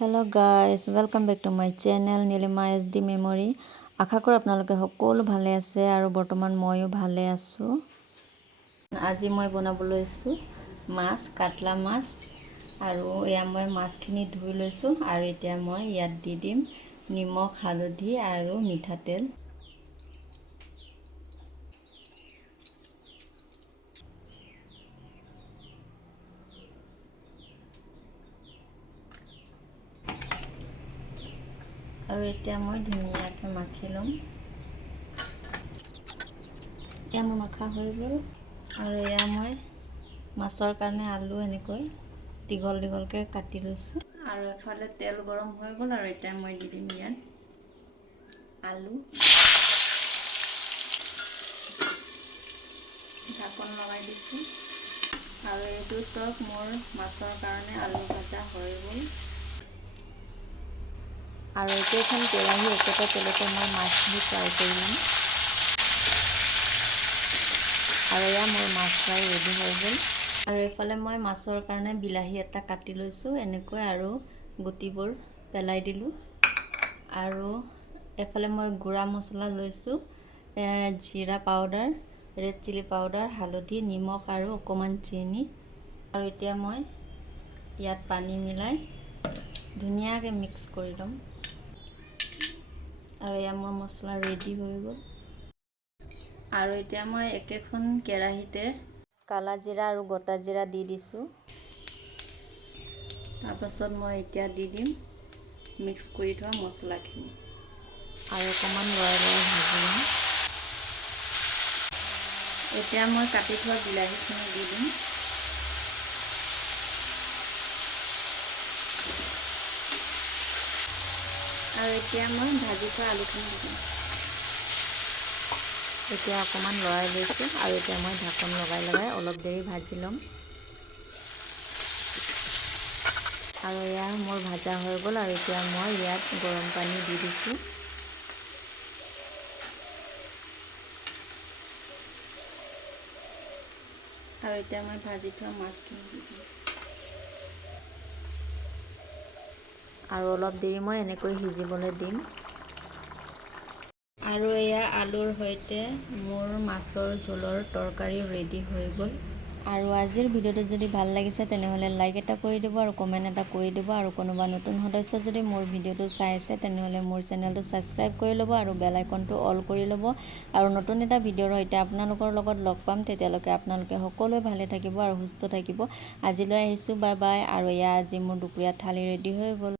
Hello' guys, welcome back to my channel Nilima SD memory. আশা কৰোঁ আপোনালোকে সকলো ভালে আছে আৰু বৰ্তমান ময়ো ভালে আছোঁ। আজি মই বনাব লৈছোঁ মাছ, কাটলা মাছ। আৰু এয়া মই মাছখিনি ধুই লৈছোঁ আৰু এতিয়া মই ইয়াত দি দিম নিমখ, হালধি আৰু মিঠাতেল। আৰু এতিয়া মই ধুনীয়াকৈ মাখি ল'ম। এয়া মোৰ মাখা হৈ গ'ল। আৰু এয়া মই মাছৰ কাৰণে আলু এনেকৈ দীঘল দীঘলকৈ কাটি লৈছোঁ। আৰু এফালে তেল গৰম হৈ গ'ল আৰু এতিয়া মই দি দিম ইয়াত আলু। ঢাকন লগাই দিছোঁ। আৰু এইটো চব মোৰ মাছৰ কাৰণে আলু ভাজা হৈ গ'ল। আৰু একেখন কেৰাহী একেটা তেলতে মই মাছখিনি ফ্ৰাই কৰি ল'ম। আৰু এয়া মোৰ মাছ ফ্ৰাই ৰেডি হৈ গ'ল। আৰু এইফালে মই মাছৰ কাৰণে বিলাহী এটা কাটি লৈছোঁ এনেকৈ আৰু গুটিবোৰ পেলাই দিলোঁ। আৰু এফালে মই গুড়া মছলা লৈছোঁ, জিৰা পাউডাৰ, ৰেড চিলি পাউডাৰ, হালধি, নিমখ আৰু অকণমান চেনি। আৰু এতিয়া মই ইয়াত পানী মিলাই ধুনীয়াকৈ মিক্স কৰি ল'ম। আৰু এয়া মোৰ মছলা ৰেডি হৈ গ'ল। আৰু এতিয়া মই একেখন কেৰাহীতে কালা জিৰা আৰু গোটা জিৰা দি দিছোঁ। তাৰপাছত মই এতিয়া দি দিম মিক্স কৰি থোৱা মছলাখিনি আৰু অকণমান লৰাই লৰাই ভাজি ল'ম। এতিয়া মই কাটি থোৱা বিলাহীখিনি দি দিম। আৰু এতিয়া মই ভাজি থোৱা আলুখিনি দি দিম। এতিয়া অকণমান লৰাই লৈছোঁ আৰু এতিয়া মই ঢাকন লগাই লগাই অলপ দেৰি ভাজি ল'ম। আৰু এয়া মোৰ ভাজা হৈ গ'ল। আৰু এতিয়া মই ইয়াত গৰম পানী দি দিছোঁ। আৰু এতিয়া মই ভাজি থোৱা মাছখিনি দি দিম। আৰু অলপ দেৰি মই এনেকৈ সিজিবলৈ দিম। আৰু এয়া আলুৰ সৈতে মোৰ মাছৰ জোলৰ তৰকাৰী ৰেডি হৈ গ'ল। আৰু আজিৰ ভিডিঅ'টো যদি ভাল লাগিছে তেনেহ'লে লাইক এটা কৰি দিব আৰু কমেণ্ট এটা কৰি দিব। আৰু কোনোবা নতুন সদস্য যদি মোৰ ভিডিঅ'টো চাই আছে তেনেহ'লে মোৰ চেনেলটো ছাবস্ক্ৰাইব কৰি ল'ব আৰু বেল আইকনটো অল কৰি ল'ব। আৰু নতুন এটা ভিডিঅ'ৰ সৈতে আপোনালোকৰ লগত লগ পাম। তেতিয়ালৈকে আপোনালোকে সকলোৱে ভালে থাকিব আৰু সুস্থ থাকিব। আজিলৈ আহিছোঁ, বাই বাই। আৰু এয়া আজি মোৰ দুপৰীয়া থালি ৰেডি হৈ গ'ল।